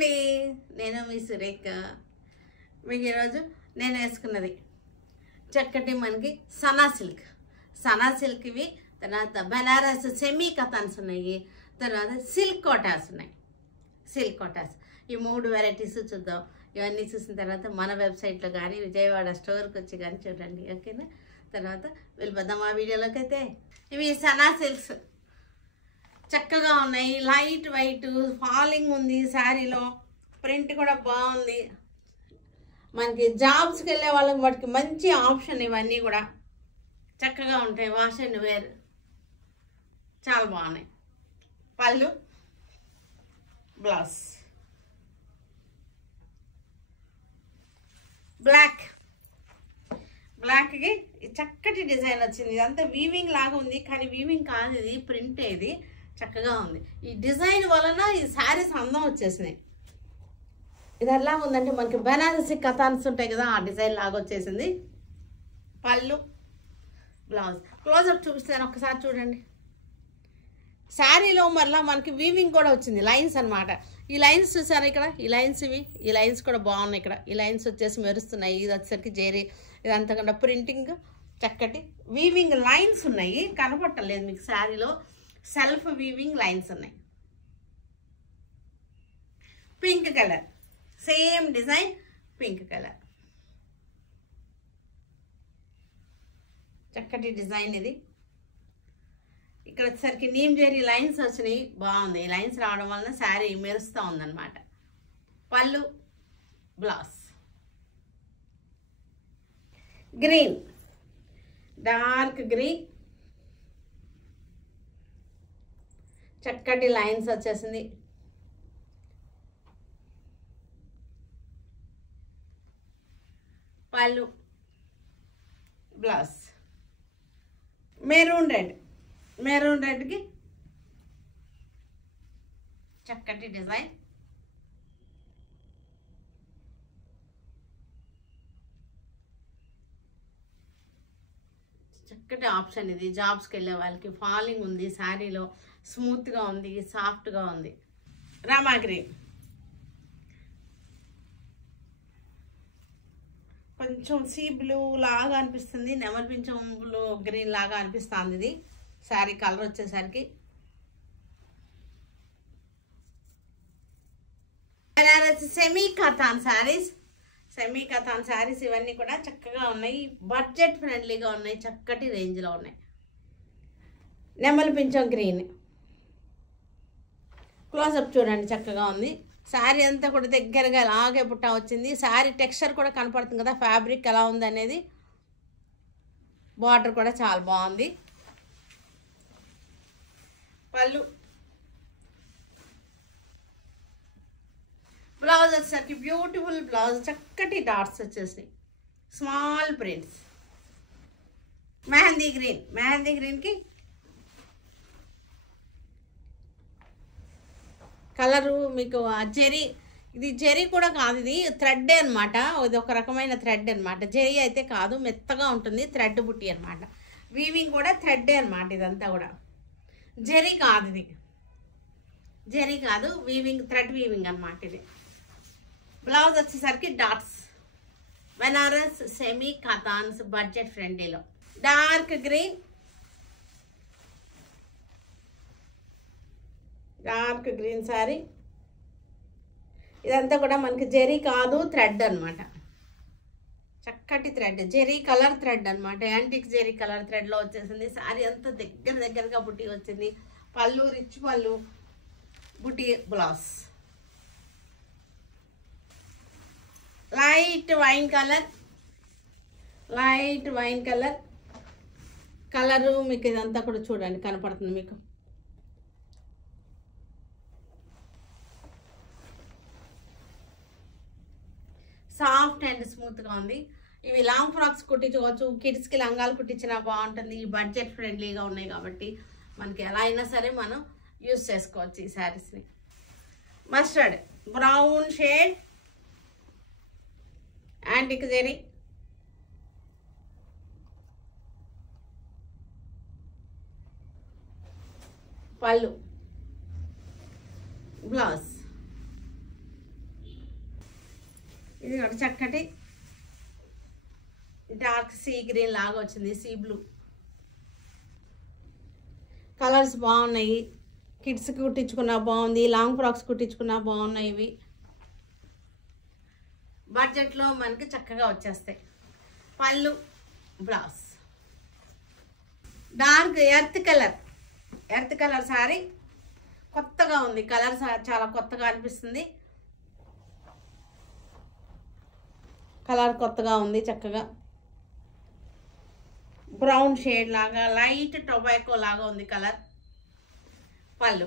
అండి, నేను మీ సురేఖ. మీకు ఈరోజు నేను వేసుకున్నది చక్కటి మనకి సనా సిల్క్ ఇవి, తర్వాత బనారస్ సెమీ కథాన్స్ ఉన్నాయి, తర్వాత సిల్క్ కోటాస్ ఉన్నాయి. సిల్క్ కోటాస్ ఈ 3 వెరైటీస్ చూద్దాం. ఇవన్నీ చూసిన తర్వాత మన వెబ్సైట్లో కానీ విజయవాడ స్టోర్కి వచ్చి కానీ చూడండి, ఓకేనా? తర్వాత వెళ్ళిపోదాం ఆ వీడియోలోకి. అయితే ఇవి సనా సిల్క్స్ చక్కగా ఉన్నాయి, లైట్ వెయిట్, ఫాలింగ్ ఉంది శారీలో, ప్రింట్ కూడా బాగుంది. మనకి జాబ్స్కి వెళ్ళే వాళ్ళకి వాటికి మంచి ఆప్షన్. ఇవన్నీ కూడా చక్కగా ఉంటాయి, వాష్ అండ్ వేర్, చాలా బాగున్నాయి. పళ్ళు, బ్లౌజ్ బ్లాక్కి చక్కటి డిజైన్ వచ్చింది. ఇదంతా వీవింగ్ లాగా ఉంది, కానీ వీవింగ్ కాదు, ఇది ప్రింట్. ఇది చక్కగా ఉంది. ఈ డిజైన్ వలన ఈ శారీస్ అందం వచ్చేసినాయి. ఇది ఎలా ఉందంటే మనకి బనారసి కథాన్స్ ఉంటాయి కదా, ఆ డిజైన్ లాగా వచ్చేసింది. పళ్ళు, బ్లౌజ్. క్లోజప్ చూపిస్తాను, ఒక్కసారి చూడండి. శారీలో మరలా మనకి వీవింగ్ కూడా వచ్చింది, లైన్స్ అనమాట. ఈ లైన్స్ చూసారు ఇక్కడ, ఈ లైన్స్ ఇవి, ఈ లైన్స్ కూడా బాగున్నాయి. ఇక్కడ ఈ లైన్స్ వచ్చేసి మెరుస్తున్నాయి. ఇది వచ్చేసరికి జేరీ, ఇదంతా కూడా ప్రింటింగ్, చక్కటి వీవింగ్ లైన్స్ ఉన్నాయి. కనపట్టలేదు మీకు, శారీలో సెల్ఫ్ వీవింగ్ లైన్స్ ఉన్నాయి. Pink colour, same design, pink colour, చక్కటి డిజైన్. ఇది ఇక్కడ వచ్చేసరికి నీమ్ జెరీ లైన్స్ వచ్చినాయి, బాగుంది. ఈ లైన్స్ రావడం వలన శారీ మెరుస్తూ ఉందన్నమాట. పళ్ళు, బ్లౌజ్. గ్రీన్, డార్క్ గ్రీన్, చక్కటి లైన్స్ వచ్చేసింది. పళ్ళు, బ్లౌజ్. మెరూన్ రెడ్కి చక్కటి డిజైన్. చక్కటి ఆప్షన్ ఇది జాబ్స్కి వెళ్ళే వాళ్ళకి. ఫాలింగ్ ఉంది శారీలో, స్మూత్గా ఉంది, సాఫ్ట్గా ఉంది. రామా గ్రీన్, కొంచెం సీ బ్లూ లాగా అనిపిస్తుంది, నెమలి పింఛం బ్లూ గ్రీన్ లాగా అనిపిస్తుంది. ఇది శారీ కలర్ వచ్చేసరికి. బనారస్ సెమీ కథాన్ శారీస్ ఇవన్నీ కూడా చక్కగా ఉన్నాయి, బడ్జెట్ ఫ్రెండ్లీగా ఉన్నాయి, చక్కటి రేంజ్లో ఉన్నాయి. నెమలి పింఛం గ్రీన్, క్లోజప్ చూడండి, చక్కగా ఉంది. శారీ అంతా కూడా దగ్గరగా లాగే పుట్టా వచ్చింది. శారీ టెక్స్చర్ కూడా కనపడుతుంది కదా, ఫ్యాబ్రిక్ ఎలా ఉంది అనేది. బార్డర్ కూడా చాలా బాగుంది. పళ్ళు, బ్లౌజ్ వచ్చేసరికి బ్యూటిఫుల్ బ్లౌజ్, చక్కటి డాట్స్ వచ్చేసి, స్మాల్ ప్రింట్స్. మెహందీ గ్రీన్కి కలరు మీకు జెరీ, ఇది జెరీ కూడా కాదు, ఇది థ్రెడ్ అనమాట. ఇది ఒక రకమైన థ్రెడ్ అనమాట, జెరీ అయితే కాదు, మెత్తగా ఉంటుంది, థ్రెడ్ బుట్టి అనమాట. వీవింగ్ కూడా థ్రెడ్ అనమాట, ఇదంతా కూడా జెరీ కాదు, ఇది జెరీ కాదు, వీవింగ్, థ్రెడ్ వీవింగ్ అనమాట ఇది. బ్లౌజ్ వచ్చేసరికి డాట్స్, బనారస్ సెమీ కథాన్స్, బడ్జెట్ ఫ్రెండ్లీలో. Dark green sari. ఇదంతా కూడా మనకి జెరీ కాదు, థ్రెడ్ అనమాట, చక్కటి థ్రెడ్, జెరీ కలర్ థ్రెడ్ అనమాట. యాంటిక్ జెరీ కలర్ థ్రెడ్లో వచ్చేసింది. శారీ అంతా దగ్గరగా బుట్టి వచ్చింది. పళ్ళు, రిచ్ పళ్ళు, బుట్టి, blouse. Light wine colour colour మీకు ఇదంతా కూడా చూడండి కనపడుతుంది మీకు. సాఫ్ట్ అండ్ స్మూత్గా ఉంది. ఇవి లాంగ్ ఫ్రాక్స్ కుట్టించుకోవచ్చు, కిడ్స్కి లంగాలు కుట్టించినా బాగుంటుంది. ఈ బడ్జెట్ ఫ్రెండ్లీగా ఉన్నాయి కాబట్టి మనకి ఎలా అయినా సరే మనం యూజ్ చేసుకోవచ్చు ఈ శారీస్ని. Mustard brown shade, antique zari, pallu, blouse. ఇది ఒక చక్కటి డార్క్ సీ గ్రీన్ లాగా వచ్చింది, సీ బ్లూ. కలర్స్ బాగున్నాయి. కిడ్స్కి కుట్టించుకున్నా బాగుంది, లాంగ్ ఫ్రాక్స్ కుట్టించుకున్నా బాగున్నాయి. ఇవి బడ్జెట్లో మనకి చక్కగా వచ్చేస్తాయి. పళ్ళు, blouse dark earth colour sari కొత్తగా ఉంది. కలర్ చాలా కొత్తగా అనిపిస్తుంది. కలర్ కొత్తగా ఉంది, చక్కగా బ్రౌన్ షేడ్ లాగా, లైట్ టొబాకో లాగా ఉంది కలర్. పళ్ళు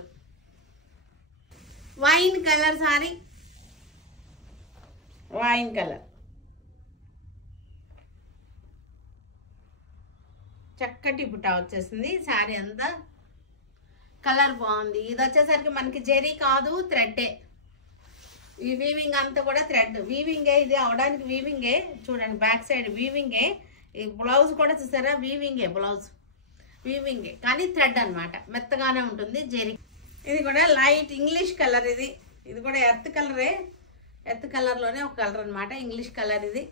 wine colour sorry, wine colour చక్కటి బుట్ట వచ్చేసింది. శారీ అంతా కలర్ బాగుంది. ఇది వచ్చేసరికి మనకి జెరీ కాదు, థ్రెడ్డే. ఈ వీవింగ్ అంతా కూడా థ్రెడ్ వీవింగే. ఇది అవడానికి వీవింగే. చూడండి బ్యాక్ సైడ్ వీవింగే. ఈ బ్లౌజ్ కూడా చూసారా, వీవింగే. బ్లౌజ్ వీవింగే కానీ థ్రెడ్ అనమాట, మెత్తగానే ఉంటుంది జెరీ. ఇది కూడా లైట్ ఇంగ్లీష్ కలర్. ఇది కూడా ఎర్త్ కలరే. ఎర్త్ కలర్లోనే ఒక కలర్ అనమాట, ఇంగ్లీష్ కలర్. ఇది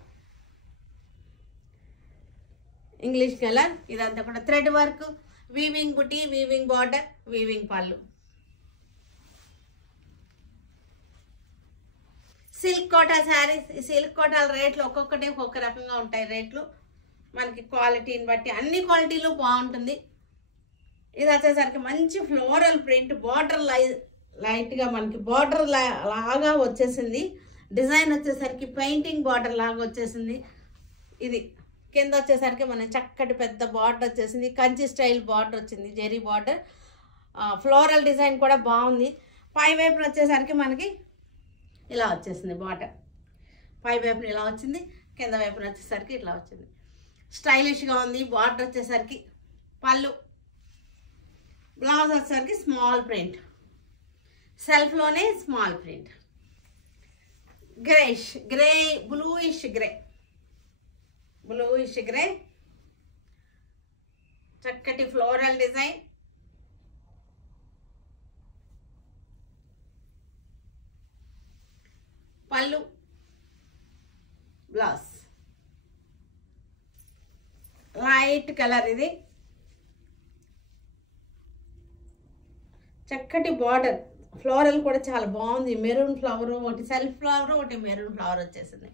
ఇంగ్లీష్ కలర్. ఇదంతా కూడా థ్రెడ్ వర్క్, వీవింగ్ బుటీ, వీవింగ్ బార్డర్, వీవింగ్ పళ్ళు. సిల్క్ కోటా శారీస్. ఈ సిల్క్ కోటాల రేట్లు ఒక్కొక్కటి ఒక్కొక్క రకంగా ఉంటాయి రేట్లు. మనకి క్వాలిటీని బట్టి అన్ని క్వాలిటీలు బాగుంటుంది. ఇది వచ్చేసరికి మంచి ఫ్లోరల్ ప్రింట్, బార్డర్ లైట్గా మనకి బార్డర్ లాగా వచ్చేసింది. డిజైన్ వచ్చేసరికి పెయింటింగ్ బార్డర్ లాగా వచ్చేసింది. ఇది కింద వచ్చేసరికి మన చక్కటి పెద్ద బార్డర్ వచ్చేసింది. కంచి స్టైల్ బార్డర్ వచ్చింది, జెరీ బార్డర్. ఫ్లోరల్ డిజైన్ కూడా బాగుంది. పై వైపున వచ్చేసరికి మనకి ఇలా వచ్చేసింది బార్డర్. పై వైపున ఇలా వచ్చింది, కింద వైపున వచ్చేసరికి ఇట్లా వచ్చింది. స్టైలిష్గా ఉంది. బార్డర్ వచ్చేసరికి పళ్ళు, బ్లౌజ్ వచ్చేసరికి స్మాల్ ప్రింట్, సెల్ఫ్లోనే small print. Grey bluish grey చక్కటి floral design. Pallu, blouse light colour. ఇది చక్కటి బార్డర్, ఫ్లోరల్ కూడా చాలా బాగుంది. మెరూన్ ఫ్లవర్ ఒకటి, సెల్ఫ్ ఫ్లవర్ ఒకటి, మెరూన్ ఫ్లవర్ వచ్చేసింది.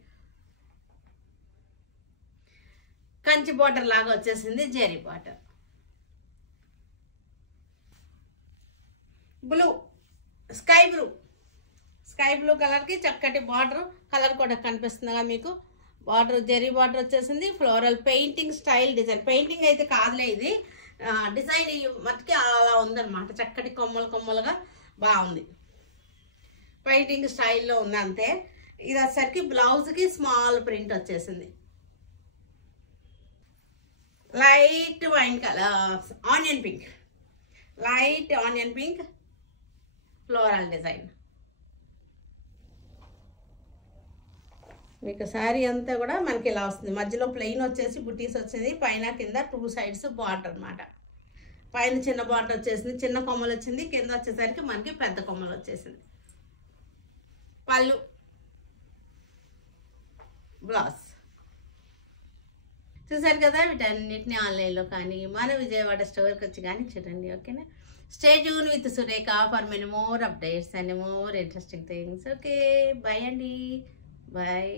కంచి బార్డర్ లాగా వచ్చేసింది, zari border. Blue, sky blue కలర్కి చక్కటి బార్డర్. కలర్ కూడా కనిపిస్తుందిగా మీకు. బార్డర్ జెరీ బార్డర్ వచ్చేసింది. Floral painting style design. Painting అయితే కాదులే, ఇది డిజైన్ మట్టుకి అలా ఉందన్నమాట. చక్కటి కొమ్మలుగా బాగుంది. పెయింటింగ్ స్టైల్లో ఉంది అంతే. ఇది వచ్చేసరికి బ్లౌజ్కి స్మాల్ ప్రింట్ వచ్చేసింది. Light wine colour, onion pink, light onion pink floral design. మీకు శారీ అంతా కూడా మనకి ఇలా వస్తుంది. మధ్యలో ప్లెయిన్ వచ్చేసి బుటీస్ వచ్చింది. పైన కింద 2 సైడ్స్ బార్డర్ అనమాట. పైన చిన్న బార్డర్ వచ్చేసింది, చిన్న కొమ్మలు వచ్చింది. కింద వచ్చేసరికి మనకి పెద్ద కొమ్మలు వచ్చేసింది. పళ్ళు, బ్లౌజ్. చూసారు కదా, వీటన్నిటిని ఆన్లైన్లో కానీ మన విజయవాడ స్టోర్కి వచ్చి కానీ చూడండి. ఓకేనా? Stay tune with Surekha for many more updates and more interesting things. Okay, bye అండి. Bye.